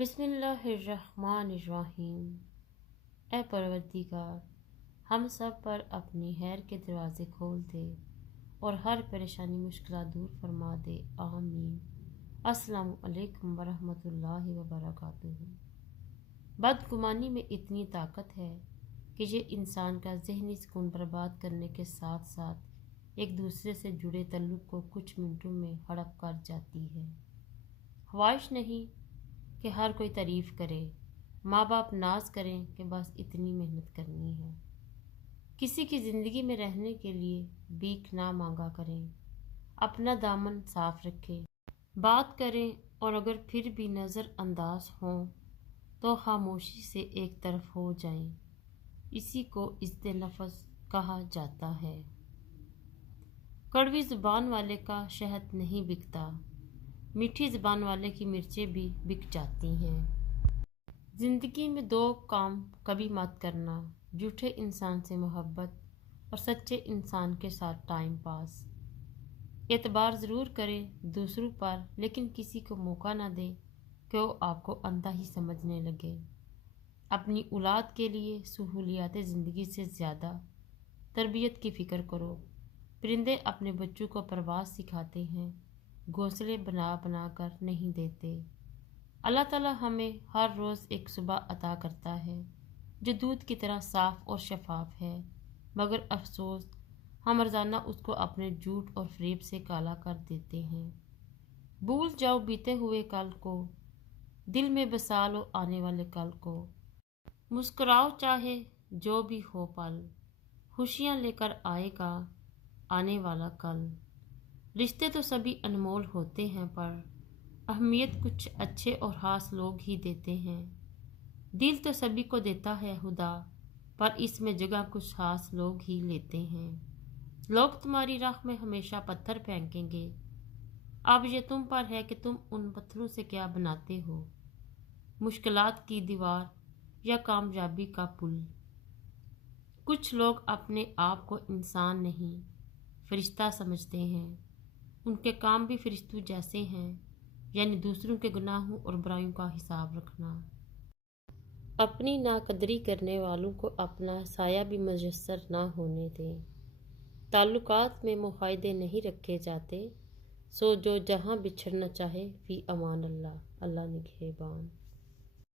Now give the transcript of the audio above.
बिस्मिल्लाहिर्रहमानिर्रहीम। ए परवरदिगार, हम सब पर अपनी खैर के दरवाज़े खोल दे और हर परेशानी मुश्किल दूर फरमा दे, आमीन। अस्सलामु अलैकुम वरहमतुल्लाहि वबरकातुहू। बदगुमानी में इतनी ताकत है कि ये इंसान का ज़हनी सुकून बर्बाद करने के साथ साथ एक दूसरे से जुड़े तल्लुक़ को कुछ मिनटों में हड़प कर जाती है। ख्वाहिश नहीं कि हर कोई तारीफ़ करे, माँ बाप नाज करें कि बस इतनी मेहनत करनी है। किसी की ज़िंदगी में रहने के लिए भीख ना मांगा करें, अपना दामन साफ रखें, बात करें और अगर फिर भी नज़रअंदाज हों तो खामोशी से एक तरफ हो जाएं। इसी को इज़्ज़े नफ्स कहा जाता है। कड़वी ज़ुबान वाले का शहद नहीं बिकता, मीठी ज़ुबान वाले की मिर्चें भी बिक जाती हैं। ज़िंदगी में दो काम कभी मत करना, झूठे इंसान से मोहब्बत और सच्चे इंसान के साथ टाइम पास। एतबार ज़रूर करें दूसरों पर, लेकिन किसी को मौका ना दें कि वो आपको अंधा ही समझने लगे। अपनी औलाद के लिए सहूलियात ज़िंदगी से ज़्यादा तरबियत की फ़िक्र करो। परिंदे अपने बच्चों को परवाज़ सिखाते हैं, घोंसले बना बना कर नहीं देते। अल्लाह ताला हमें हर रोज़ एक सुबह अता करता है जो दूध की तरह साफ़ और शफाफ है, मगर अफसोस हम रोज़ाना उसको अपने झूठ और फ़रेब से काला कर देते हैं। भूल जाओ बीते हुए कल को, दिल में बसा लो आने वाले कल को। मुस्कुराओ चाहे जो भी हो पल, खुशियाँ लेकर आएगा आने वाला कल। रिश्ते तो सभी अनमोल होते हैं, पर अहमियत कुछ अच्छे और ख़ास लोग ही देते हैं। दिल तो सभी को देता है खुदा, पर इसमें जगह कुछ ख़ास लोग ही लेते हैं। लोग तुम्हारी राह में हमेशा पत्थर फेंकेंगे, अब ये तुम पर है कि तुम उन पत्थरों से क्या बनाते हो, मुश्किलात की दीवार या कामयाबी का पुल। कुछ लोग अपने आप को इंसान नहीं फरिश्ता समझते हैं, उनके काम भी फरिश्तों जैसे हैं, यानी दूसरों के गुनाहों और बुराइयों का हिसाब रखना। अपनी नाकदरी करने वालों को अपना साया भी मुयस्सर ना होने दें। ताल्लुकात में मुआहदे नहीं रखे जाते, सो जो जहाँ बिछड़ना चाहे फी अमान अल्लाह। अल्लाह निगहबान।